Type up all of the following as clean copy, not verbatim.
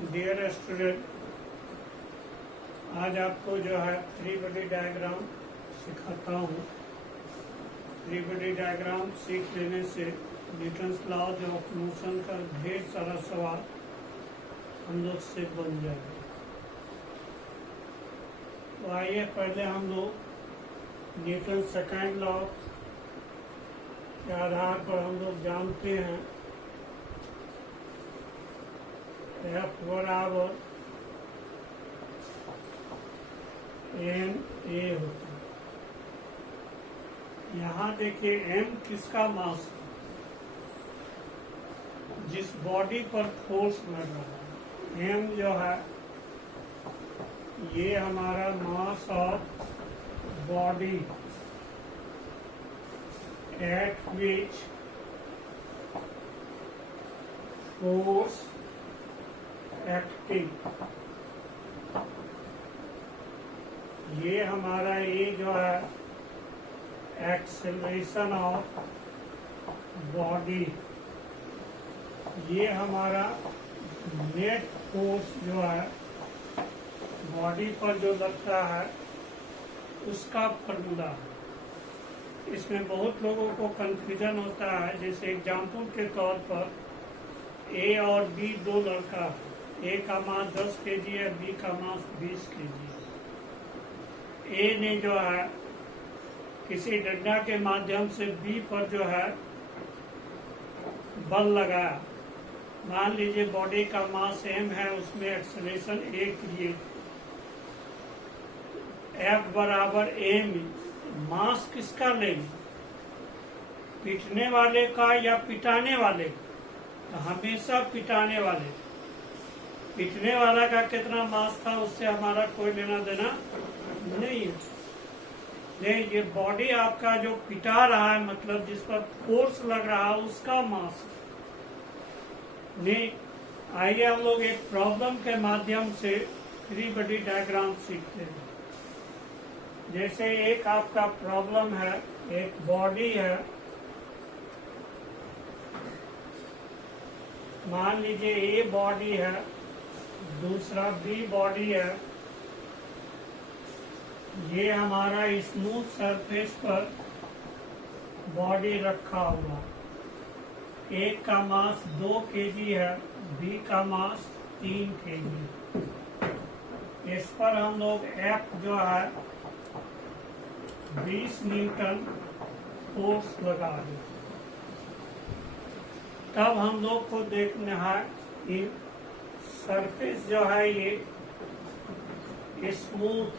Dear student, आज आपको जो है थ्री बॉडी डायग्राम सिखाता हूँ। थ्री बॉडी डायग्राम सीख लेने से न्यूटन्स लॉज ऑफ मोशन का ढेर सारा सवाल हम लोग से बन जाएगा। तो आइए पहले हम लोग न्यूटन सेकेंड लॉ के आधार पर हम लोग जानते हैं F बराबर एम ए होता है। यहाँ देखिए m किसका मास है, जिस बॉडी पर फोर्स लग रहा है। m जो है ये हमारा mass of body at which force acting, ये हमारा ये जो है एक्सेलरेशन ऑफ बॉडी, ये हमारा नेट फोर्स जो है बॉडी पर जो लगता है उसका फॉर्मूला है। इसमें बहुत लोगों को कंफ्यूजन होता है। जैसे एग्जाम्पल के तौर पर ए और बी दो लड़का है, ए का मास 10 केजी है, बी का मास 20 केजी है। ए ने जो है किसी डंडा के माध्यम से बी पर जो है बल लगाया। मान लीजिए बॉडी का मास m है, उसमें एक्सेलरेशन a क्रिएट, F बराबर m। मास किसका लेंगे, पीटने वाले का या पिटाने वाले का? तो हमेशा पिटाने वाले। पीटने वाला का कितना मास था उससे हमारा कोई लेना देना नहीं है। नहीं, ये बॉडी आपका जो पिटा रहा है, मतलब जिस पर फोर्स लग रहा है, उसका मास नहीं। आइए हम लोग एक प्रॉब्लम के माध्यम से थ्री बॉडी डायग्राम सीखते हैं। जैसे एक आपका प्रॉब्लम है, एक बॉडी है, मान लीजिए ए बॉडी है, दूसरा बी बॉडी है। ये हमारा स्मूथ सरफेस पर बॉडी रखा हुआ, एक का मास 2 केजी है, बी का मास 3 केजी। इस पर हम लोग F जो है 20 न्यूटन फोर्स लगा दें। तब हम लोग को देखना है कि सरफेस जो है ये स्मूथ।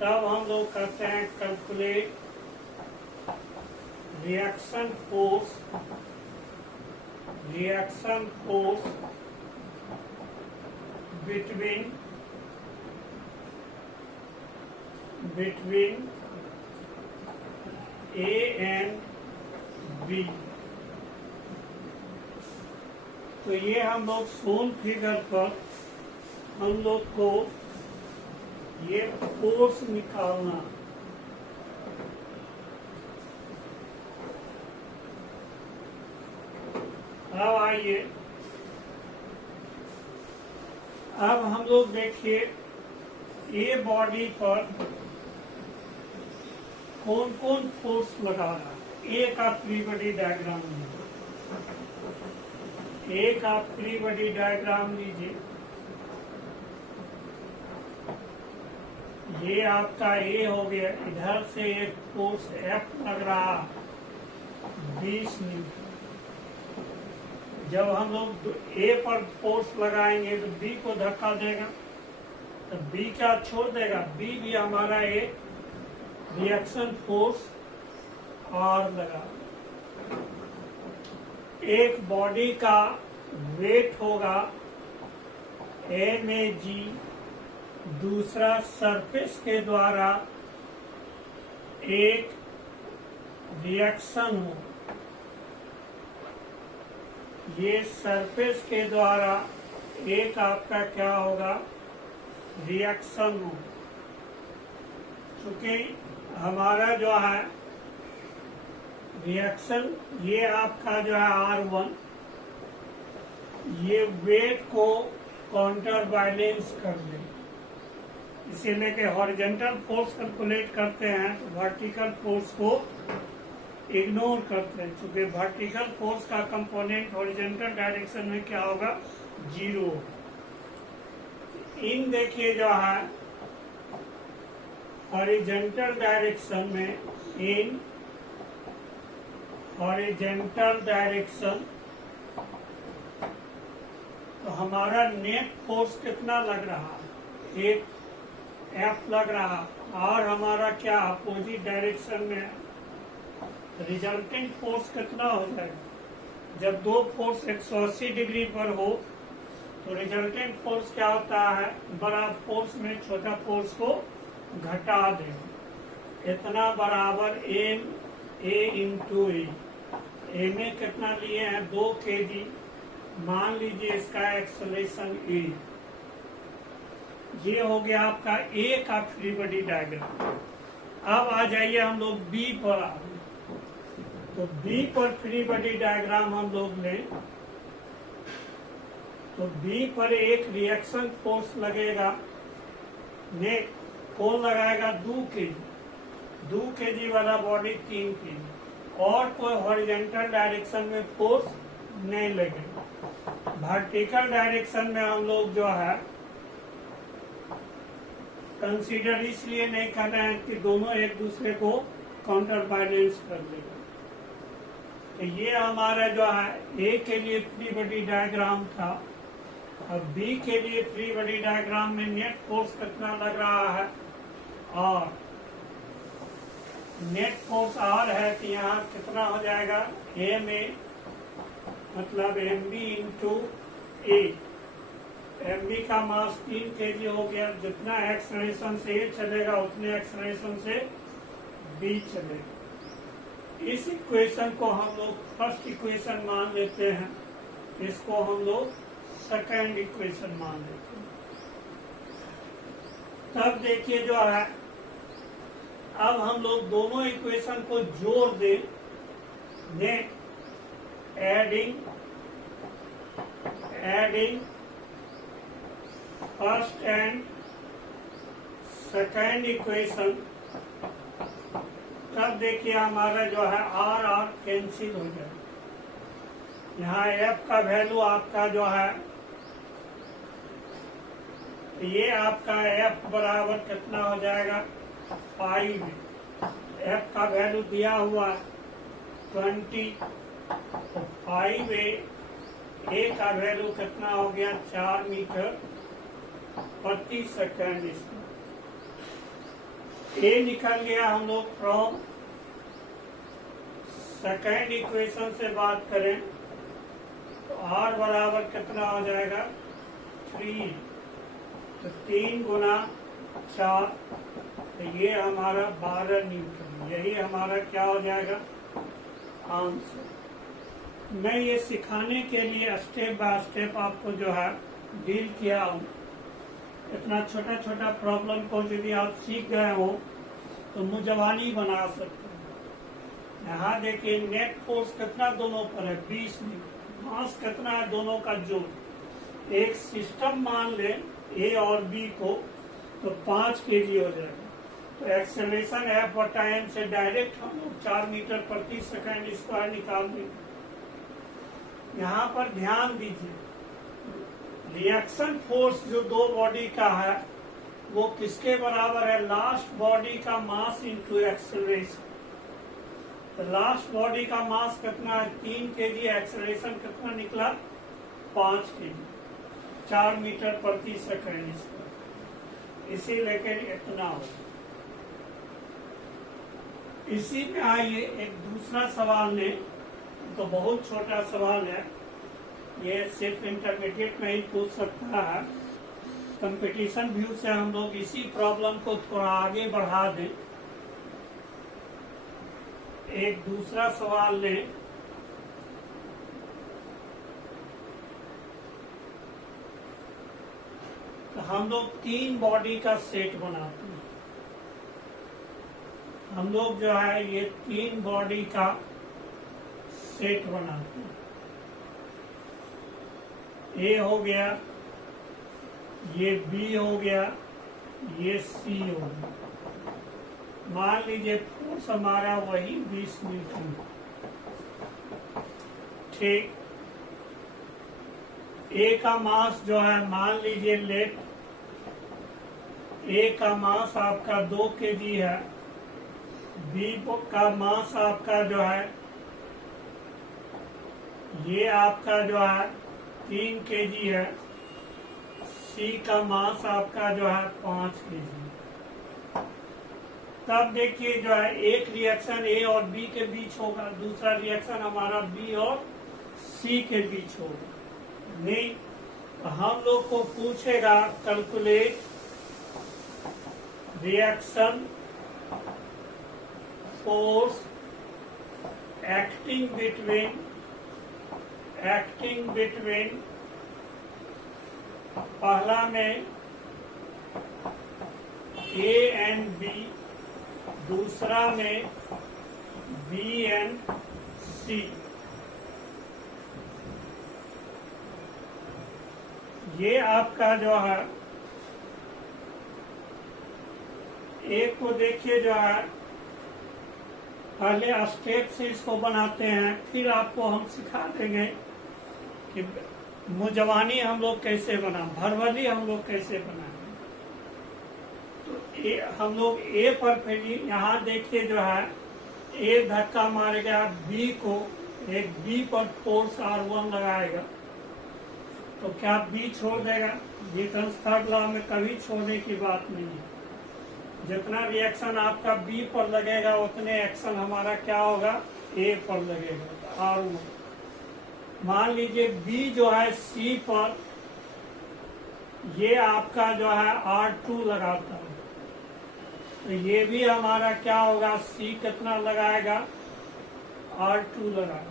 तब हम लोग करते हैं calculate reaction force between A and B। तो ये हम लोग शोन फिगर पर हम लोग को ये फोर्स निकालना। अब आइए, अब हम लोग देखिए ये बॉडी पर कौन कौन फोर्स लगा रहा है। एक आप थ्री बॉडी डायग्राम लीजिए, एक आप थ्री बॉडी डायग्राम लीजिए। ये आपका ए हो गया, इधर से एक फोर्स F लग रहा 20 न्यूटन। जब हम लोग ए पर फोर्स लगाएंगे तो बी को धक्का देगा, तो बी क्या छोड़ देगा, बी भी हमारा एक रिएक्शन फोर्स और लगा। एक बॉडी का वेट होगा mg, दूसरा सरफेस के द्वारा एक रिएक्शन हो, ये सरफेस के द्वारा एक आपका क्या होगा, रिएक्शन हो। क्योंकि हमारा जो है रिएक्शन, ये आपका जो है R1, ये वेट को काउंटर बैलेंस कर ले, इसीलिए कि हॉरिजॉन्टल फोर्स कैलकुलेट करते हैं तो वर्टिकल फोर्स को इग्नोर करते हैं, क्योंकि वर्टिकल फोर्स का कंपोनेंट हॉरिजॉन्टल डायरेक्शन में क्या होगा, 0। इन देखिए जो है हॉरिजॉन्टल डायरेक्शन में, इन हॉरिजॉन्टल डायरेक्शन तो हमारा नेट फोर्स कितना लग रहा है, एक F लग रहा, और हमारा क्या अपोजिट डायरेक्शन में रिजल्टेंट फोर्स कितना हो जाएगा। जब दो फोर्स 180 डिग्री पर हो तो रिजल्टेंट फोर्स क्या होता है, बड़ा फोर्स में छोटा फोर्स को घटा दे। इतना बराबर एम ए इंटू ए में कितना लिए हैं, 2 kg। मान लीजिए इसका एक्सेलरेशन ए। ये हो गया आपका ए का फ्री बॉडी डायग्राम। अब आ जाइए हम लोग बी पर आ गए, तो बी पर फ्री बॉडी डायग्राम हम लोग लें तो बी पर एक रिएक्शन फोर्स लगेगा, ने कौन लगाएगा, 2 kg, 2 kg वाला बॉडी 3 kg, और कोई हॉरिजॉन्टल डायरेक्शन में फोर्स नहीं लगेगा। वर्टिकल डायरेक्शन में हम लोग जो है कंसीडर इसलिए नहीं कर रहे हैं कि दोनों एक दूसरे को काउंटर बैलेंस कर लेगा। तो ये हमारा जो है ए के लिए फ्री बॉडी डायग्राम था। अब बी के लिए फ्री बॉडी डायग्राम में नेट फोर्स कितना लग रहा है, और नेट फोर्स आर है कि यहाँ कितना हो जाएगा, एम ए मतलब एम बी इंटू ए। एम बी का मास 3 kg हो गया, जितना एक्सलेरेशन से ए चलेगा उतने एक्सलेरेशन से बी चलेगा। इस इक्वेशन को हम लोग फर्स्ट इक्वेशन मान लेते हैं, इसको हम लोग सेकेंड इक्वेशन मान लेते हैं। तब देखिए जो है अब हम लोग दोनों इक्वेशन को जोड़ दें, adding first and second equation. तब देखिए हमारा जो है आर आर कैंसिल हो जाए। यहाँ एफ का वैल्यू आपका जो है, ये आपका एफ बराबर कितना हो जाएगा, 5। एफ का वैल्यू दिया हुआ है 20, तो 5 ए का वैल्यू कितना हो गया, 4 मीटर प्रति सेकेंड। ए निकल गया हम लोग फ्रॉम सेकेंड इक्वेशन से बात करें तो आर बराबर कितना हो जाएगा, 3। तो 3 गुना 4, तो ये हमारा 12 न्यूटन। यही हमारा क्या हो जाएगा, आंसर। मैं ये सिखाने के लिए स्टेप बाय स्टेप आपको जो है डील किया हूँ। इतना छोटा छोटा प्रॉब्लम को यदि आप सीख गए हो तो मुजवानी बना सकते हैं। यहाँ देखिए नेट फोर्स कितना दोनों पर है, 20 न्यूटन। मास कितना है दोनों का जोड़। एक सिस्टम मान ले ए और बी को, तो 5 kg हो जाएगा। तो एक्सेलरेशन एफ बटा एम से डायरेक्ट हम लोग 4 मीटर प्रति सेकेंड स्क्वायर निकाल देंगे। यहाँ पर ध्यान दीजिए, रिएक्शन फोर्स जो दो बॉडी का है वो किसके बराबर है, लास्ट बॉडी का मास इंटू एक्सेलरेशन। तो लास्ट बॉडी का मास कितना है, 3 kg। एक्सेलरेशन कितना निकला, 5 kg, 4 मीटर प्रति सेकेंड। इसी लेकर इतना हो। इसी में आइए एक दूसरा सवाल ने, तो बहुत छोटा सवाल है, ये सिर्फ इंटरमीडिएट में ही पूछ सकता है। कंपटीशन व्यू से हम लोग इसी प्रॉब्लम को थोड़ा आगे बढ़ा दें। एक दूसरा सवाल लें, तो हम लोग 3 बॉडी का सेट बनाते हैं। हम लोग जो है ये 3 बॉडी का सेट बनाते हैं। ए हो गया, ये बी हो गया, ये सी हो गया। मान लीजिए फोर्स हमारा वही 20 न्यूटन। ठीक, ए का मास जो है, मान लीजिए लेट ए का मास आपका 2 kg है, बी का मास आपका जो है, ये आपका जो है 3 kg है, सी का मास आपका जो है 5 kg। तब देखिए जो है एक रिएक्शन ए और बी के बीच होगा, दूसरा रिएक्शन हमारा बी और सी के बीच होगा। नहीं, तो हम लोग को पूछेगा calculate reaction force acting between पहला में ए एंड बी, दूसरा में बी एंड सी। ये आपका जो है, एक को देखिए जो है, पहले स्टेप से इसको बनाते हैं, फिर आपको हम सिखा देंगे कि मुजवानी हम लोग कैसे बना, भरवली हम लोग कैसे बनाएंगे। तो हम लोग ए पर फिर यहाँ देखिए जो है, ए धक्का मारेगा बी को, एक बी पर फोर्स R1 लगाएगा, तो क्या बी छोड़ देगा? न्यूटन्स थर्ड लॉ में कभी छोड़ने की बात नहीं है। जितना रिएक्शन आपका बी पर लगेगा उतने एक्शन हमारा क्या होगा, ए पर लगेगा, R1। मान लीजिए बी जो है सी पर, ये आपका जो है R2 लगाता है, तो ये भी हमारा क्या होगा, सी कितना लगाएगा, R2 लगाएगा।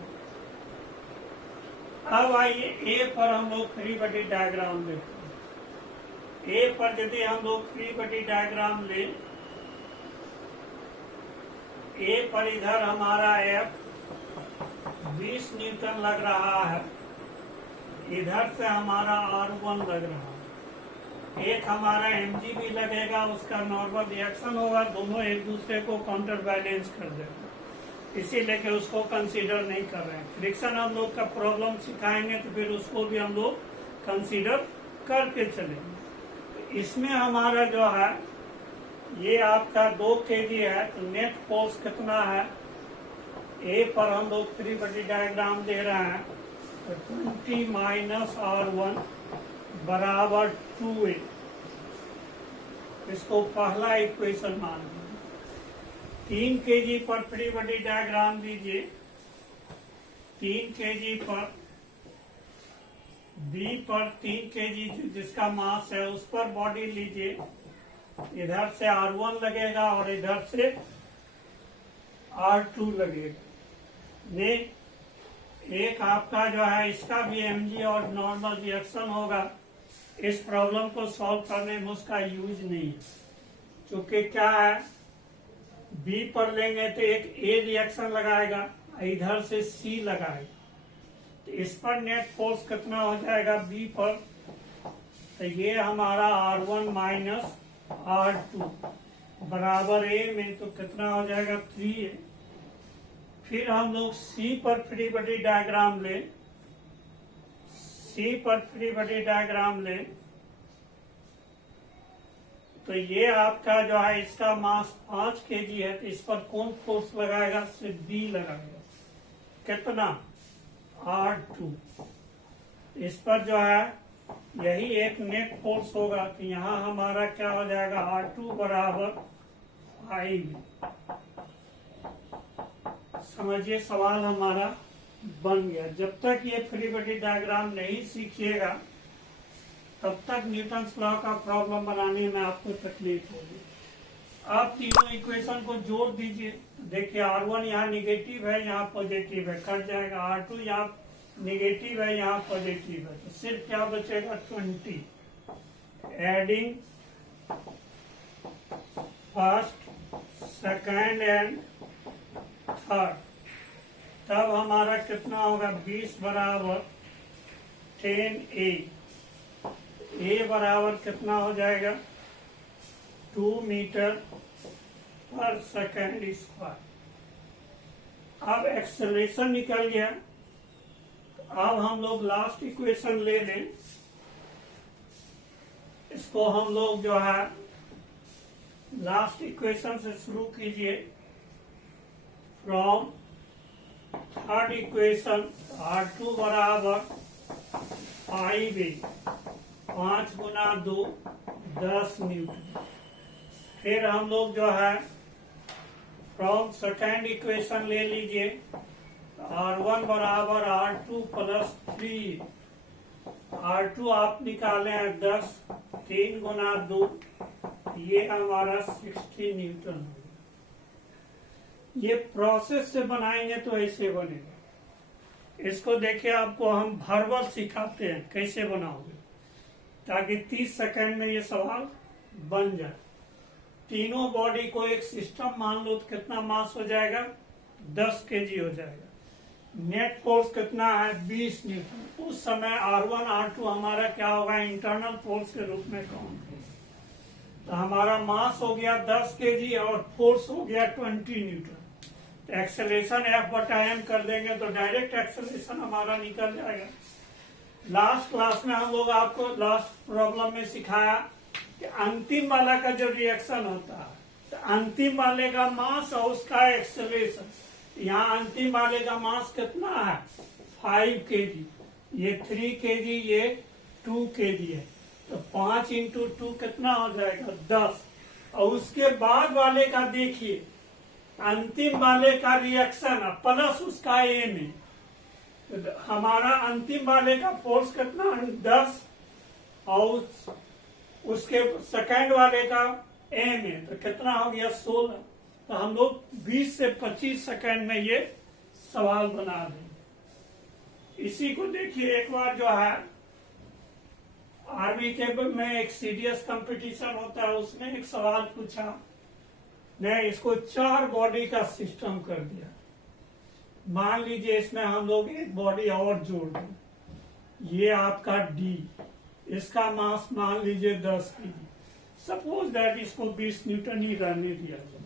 अब आइए ए पर हम लोग फ्री बॉडी डायग्राम देखते हैं। ए पर यदि हम लोग फ्री बॉडी डायग्राम ले, ए पर इधर हमारा एफ 20 न्यूटन लग रहा है, इधर से हमारा R1 लग रहा है, एक हमारा mg भी लगेगा, उसका नॉर्मल रिएक्शन होगा, दोनों एक दूसरे को काउंटर बैलेंस कर देगा, इसीलिए कि उसको कंसीडर नहीं कर रहे हैं। फ्रिक्शन हम लोग का प्रॉब्लम सिखाएंगे तो फिर उसको भी हम लोग कंसीडर करके चलेंगे। तो इसमें हमारा जो है, ये आपका 2 kg है, तो नेट फोर्स कितना है, ए पर हम लोग फ्री बॉडी डायग्राम दे रहे हैं, तो 20 माइनस R1 बराबर 2A। इसको पहला इक्वेशन मान लीजिए। 3 kg पर फ्री बॉडी डायग्राम दीजिए, 3 kg पर बी पर 3 kg जिसका मास है उस पर बॉडी लीजिए, इधर से R1 लगेगा और इधर से R2 लगेगा। ने एक आपका जो है, इसका भी mg और नॉर्मल रिएक्शन होगा। इस प्रॉब्लम को सॉल्व करने में उसका यूज नहीं है, क्योंकि क्या है, बी पर लेंगे तो एक ए रिएक्शन लगाएगा, इधर से सी लगाएगा, तो इस पर नेट फोर्स कितना हो जाएगा बी पर, तो ये हमारा R1 माइनस R2 बराबर ए में, तो कितना हो जाएगा 3A। फिर हम लोग सी पर फ्री बॉडी डायग्राम ले, सी पर फ्री बॉडी डायग्राम ले, तो ये आपका जो है, इसका मास 5 kg है, तो इस पर कौन फोर्स लगाएगा, सिर्फ बी लगाएगा, कितना R2। इस पर जो है यही एक नेट फोर्स होगा, कि यहाँ हमारा क्या हो जाएगा, R2 बराबर 5। समझिए सवाल हमारा बन गया। जब तक ये फ्री बॉडी डायग्राम नहीं सीखिएगा तब तक न्यूटन्स लॉ का प्रॉब्लम बनाने में आपको तकलीफ होगी। आप तीनों इक्वेशन को जोड़ दीजिए, देखिए R1 यहाँ निगेटिव है, यहाँ पॉजिटिव है, कट जाएगा, R2 यहाँ निगेटिव है, यहाँ पॉजिटिव है, तो सिर्फ क्या बचेगा 20। Adding first, second and third, तब हमारा कितना होगा, 20 बराबर 10A। A बराबर कितना हो जाएगा? 2 मीटर पर सेकेंड स्क्वायर। अब एक्सेलरेशन निकल गया। अब हम लोग लास्ट इक्वेशन ले लें। इसको हम लोग जो है लास्ट इक्वेशन से शुरू कीजिए। फ्रॉम थर्ड इक्वेशन R2 बराबर 5A, 5 गुना 2 10 न्यूटन। फिर हम लोग जो है फ्रॉम सेकेंड इक्वेशन ले लीजिए। R1 बराबर R2 प्लस 3। R2 आप निकाले हैं 10, 3 गुना 2, ये हमारा 60 न्यूटन। ये प्रोसेस से बनाएंगे तो ऐसे बनेगा। इसको देखिए, आपको हम भरवल सिखाते हैं कैसे बनाओगे, ताकि 30 सेकंड में ये सवाल बन जाए। तीनों बॉडी को एक सिस्टम मान लो तो कितना मास हो जाएगा? 10 केजी हो जाएगा। नेट फोर्स कितना है? 20 न्यूटन। उस समय R1 R2 हमारा क्या होगा? इंटरनल फोर्स के रूप में काउंट होगा। तो हमारा मास हो गया 10 केजी और फोर्स हो गया 20 न्यूटन। तो एक्सेलरेशन F/m कर देंगे तो डायरेक्ट एक्सेलरेशन हमारा निकल जाएगा। लास्ट क्लास में हम लोग आपको लास्ट प्रॉब्लम में सिखाया कि अंतिम वाला का जो रिएक्शन होता है, तो अंतिम वाले का मास और उसका एक्सेलरेशन। यहाँ अंतिम वाले का मास कितना है? 5 केजी, ये 3 केजी, ये 2 केजी है। तो 5 इंटू 2 कितना हो जाएगा? 10। और उसके बाद वाले का देखिए, अंतिम वाले का रिएक्शन प्लस उसका एम है। तो हमारा अंतिम वाले का फोर्स कितना है? 10, और उसके सेकेंड वाले का एम है तो कितना हो गया? 16। तो हम लोग 20 से 25 सेकंड में ये सवाल बना देंगे। इसी को देखिए, एक बार जो है आर्मी के में एक सीडीएस कंपटीशन होता है, उसने एक सवाल पूछा। मैं इसको 4 बॉडी का सिस्टम कर दिया। मान लीजिए इसमें हम लोग एक बॉडी और जोड़ दें, ये आपका डी, इसका मास मान लीजिए 10 केजी। सपोज दैट इसको 20 न्यूटन ही रहने दिया जाए।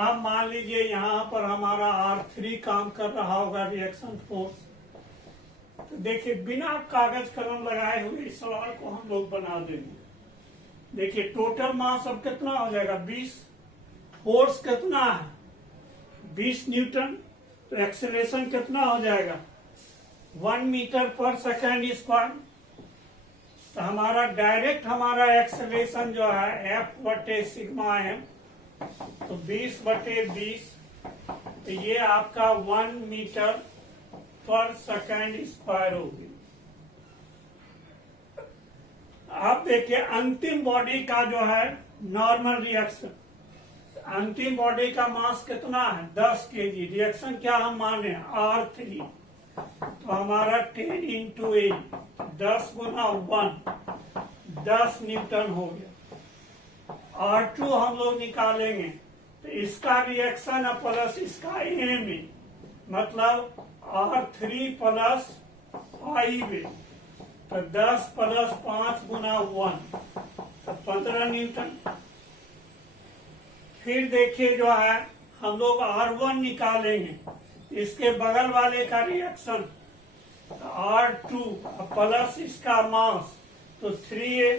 अब मान लीजिए यहाँ पर हमारा R3 काम कर रहा होगा, रिएक्शन फोर्स। तो देखिए, बिना कागज कलम लगाए हुए इस सवाल को हम लोग बना देंगे। देखिए, टोटल मास अब कितना हो जाएगा? 20। फोर्स कितना है? 20 न्यूटन। तो एक्सेलरेशन कितना हो जाएगा? 1 मीटर पर सेकेंड स्क्वायर। तो हमारा डायरेक्ट हमारा एक्सेलरेशन जो है F/σm, तो 20/20, तो ये आपका 1 मीटर पर सेकेंड स्क्वायर होगी। आप देखिए, अंतिम बॉडी का जो है नॉर्मल रिएक्शन, अंतिम बॉडी का मास कितना है? 10 केजी। रिएक्शन क्या हम माने? R3। तो हमारा 10 इंटू 8, 10 गुना 1, 10 न्यूटन हो गया। R2 हम लोग निकालेंगे तो इसका रिएक्शन है प्लस इसका एम है, मतलब R3 प्लस 5 है। तो 10 प्लस 5 गुना 1, तो 15 न्यूटन। फिर देखिए जो है हम लोग R1 निकालेंगे, इसके बगल वाले का रिएक्शन R2 प्लस इसका मास, तो 3 है।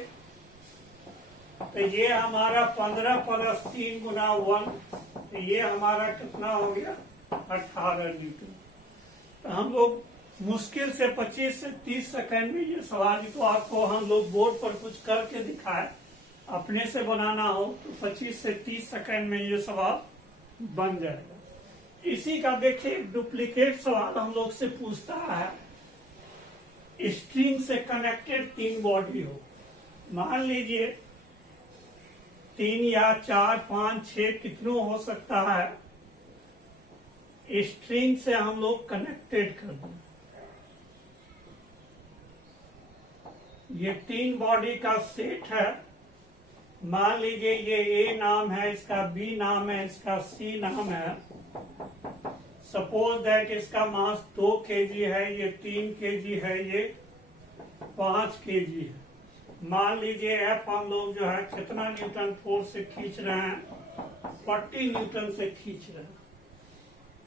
तो ये हमारा 15 प्लस 3 गुना 1, तो ये हमारा कितना हो गया? 18 न्यूटन। तो हम लोग मुश्किल से 25 से 30 सेकंड में ये सवाल को आपको हम लोग बोर्ड पर कुछ करके दिखाए, अपने से बनाना हो तो 25 से 30 सेकंड में ये सवाल बन जाएगा। इसी का देखिए डुप्लीकेट सवाल हम लोग से पूछता है, स्ट्रिंग से कनेक्टेड 3 बॉडी हो। मान लीजिए 3 या 4, 5, 6 कितनों हो सकता है, स्ट्रिंग से हम लोग कनेक्टेड कर दें। ये 3 बॉडी का सेट है। मान लीजिए ये A नाम है, इसका B नाम है, इसका C नाम है। सपोज दैट इसका मास 2 केजी है, ये 3 केजी है, ये 5 kg है। मान लीजिए एफ हम लोग जो है कितना न्यूटन फोर्स से खींच रहे हैं, 40 न्यूटन से खींच रहे हैं।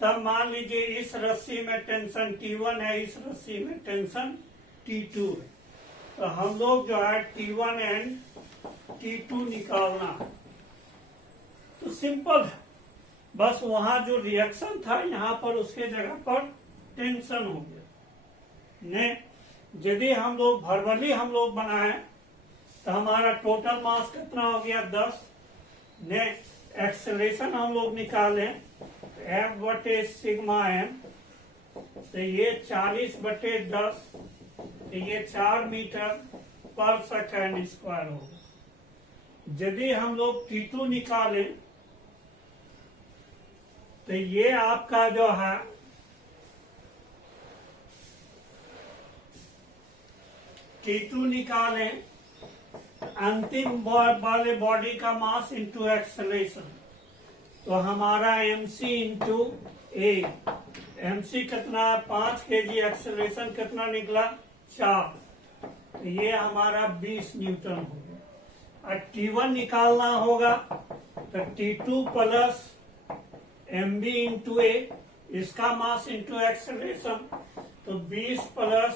तब मान लीजिए इस रस्सी में टेंशन T1 है, इस रस्सी में टेंशन T2 है। तो हम लोग जो है T1 एंड T2 निकालना है। तो सिंपल है, बस वहां जो रिएक्शन था यहाँ पर उसके जगह पर टेंशन हो गया। ने यदि हम लोग वर्बली हम लोग बनाए तो हमारा टोटल मास कितना हो गया 10। ने एक्सेलरेशन हम लोग निकालें F बटे सिग्मा एम, तो ये 40 बटे 10, तो ये 4 मीटर पर सेकेंड स्क्वायर होगा। यदि हम लोग T2 निकालें तो ये आपका जो है T2 निकालें अंतिम वाले बॉडी का मास इंटू एक्सेलरेशन, तो हमारा MC इंटू ए, MC कितना है 5 kg, एक्सेलरेशन कितना निकला 4, तो ये हमारा 20 न्यूटन हो गया। और T1 निकालना होगा तो T2 प्लस MB इंटू ए, इसका मास इंटू एक्सेलरेशन, तो 20 प्लस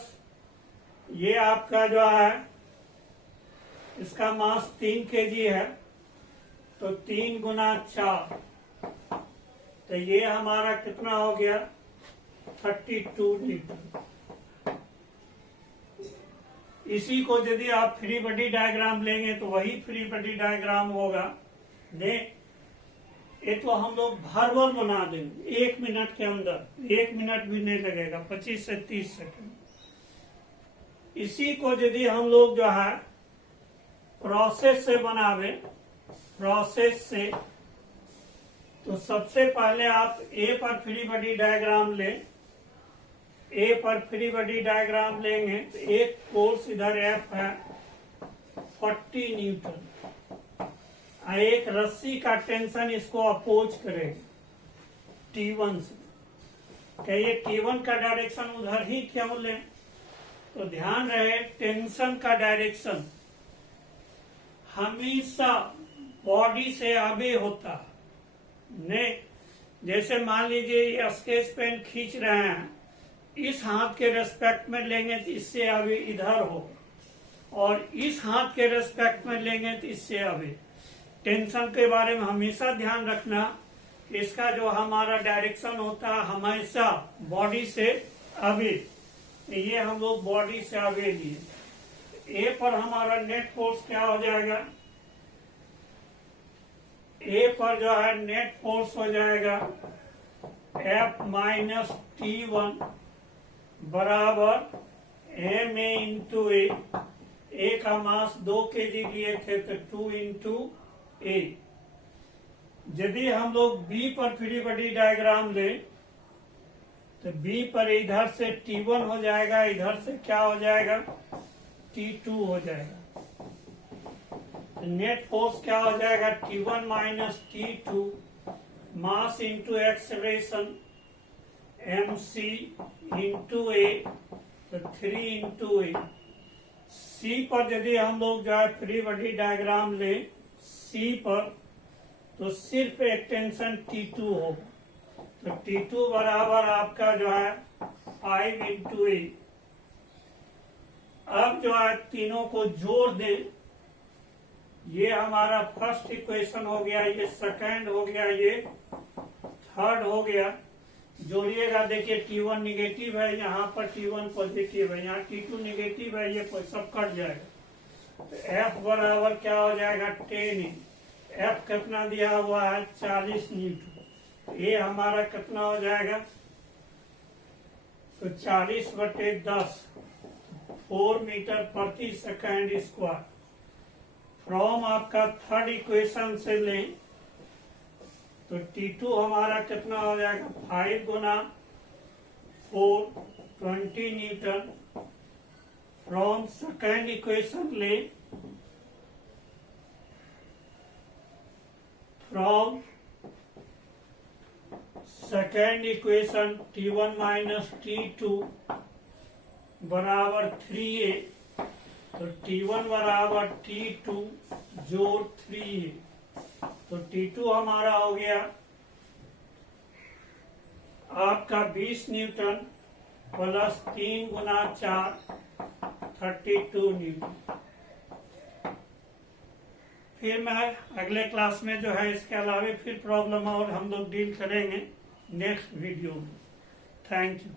ये आपका जो है इसका मास 3 kg है, तो 3 गुना 4, तो ये हमारा कितना हो गया 32 न्यूटन। इसी को यदि आप फ्री बॉडी डायग्राम लेंगे तो वही फ्री बॉडी डायग्राम होगा। ने ये तो हम लोग वर्बल बना देंगे 1 मिनट के अंदर, 1 मिनट भी नहीं लगेगा, 25 से 30 सेकंड। इसी को यदि हम लोग जो है प्रोसेस से बनावे, प्रोसेस से, तो सबसे पहले आप ए पर फ्री बॉडी डायग्राम लें। ए पर फ्री बॉडी डायग्राम लेंगे तो एक फोर्स इधर एफ है 40 न्यूटन, एक रस्सी का टेंशन इसको अपोज करेगा T1 से। कहिए T1 का डायरेक्शन उधर ही क्यों लें, तो ध्यान रहे टेंशन का डायरेक्शन हमेशा बॉडी से आगे होता ने। जैसे मान लीजिए ये स्केच पेन खींच रहे हैं, इस हाथ के रेस्पेक्ट में लेंगे तो इससे आगे इधर हो, और इस हाथ के रेस्पेक्ट में लेंगे तो इससे आगे। टेंशन के बारे में हमेशा ध्यान रखना कि इसका जो हमारा डायरेक्शन होता है हमेशा बॉडी से आगे। ये हम लोग बॉडी से आगे लिए। ए पर हमारा नेट फोर्स क्या हो जाएगा, ए पर जो है नेट फोर्स हो जाएगा F माइनस T1 बराबर MA इंटू ए का मास 2 kg लिए थे तो 2 इंटू ए। यदि हम लोग बी पर फ्री बॉडी डायग्राम ले तो बी पर इधर से T1 हो जाएगा, इधर से क्या हो जाएगा T2 हो जाएगा। नेट फोर्स क्या हो जाएगा T1 minus T2 mass into acceleration MC into a, तो 3 इंटू ए। सी पर यदि हम लोग जो है फ्री बॉडी डायग्राम ले सी पर, तो सिर्फ एक टेंशन T2 होगा, तो T2 बराबर आपका जो है 5 इंटू ए। अब जो है तीनों को जोड़ दें, ये हमारा फर्स्ट इक्वेशन हो गया, ये सेकंड हो गया, ये थर्ड हो गया। जोड़िएगा, देखिए T1 निगेटिव है, यहाँ पर T1 पॉजिटिव है, यहाँ T2 निगेटिव है, ये सब कट जाएगा। तो F बराबर क्या हो जाएगा 10। F कितना दिया हुआ है 40 न्यूटन। ये हमारा कितना हो जाएगा, तो 40 बटे 10 4 मीटर प्रति सेकेंड स्क्वायर। फ्रॉम आपका थर्ड इक्वेशन से लें तो T2 हमारा कितना हो जाएगा 5 गुना 4 20 न्यूटन। फ्रॉम सेकेंड इक्वेशन ले, from second equation T1 minus T2 बराबर 3a, तो T1 बराबर T2 जोड़ 3 है। तो T2 हमारा हो गया आपका 20 न्यूटन प्लस 3 गुना 4 32 न्यूटन। फिर मैं अगले क्लास में जो है इसके अलावा फिर प्रॉब्लम और हम लोग डील करेंगे नेक्स्ट वीडियो में। Thank you.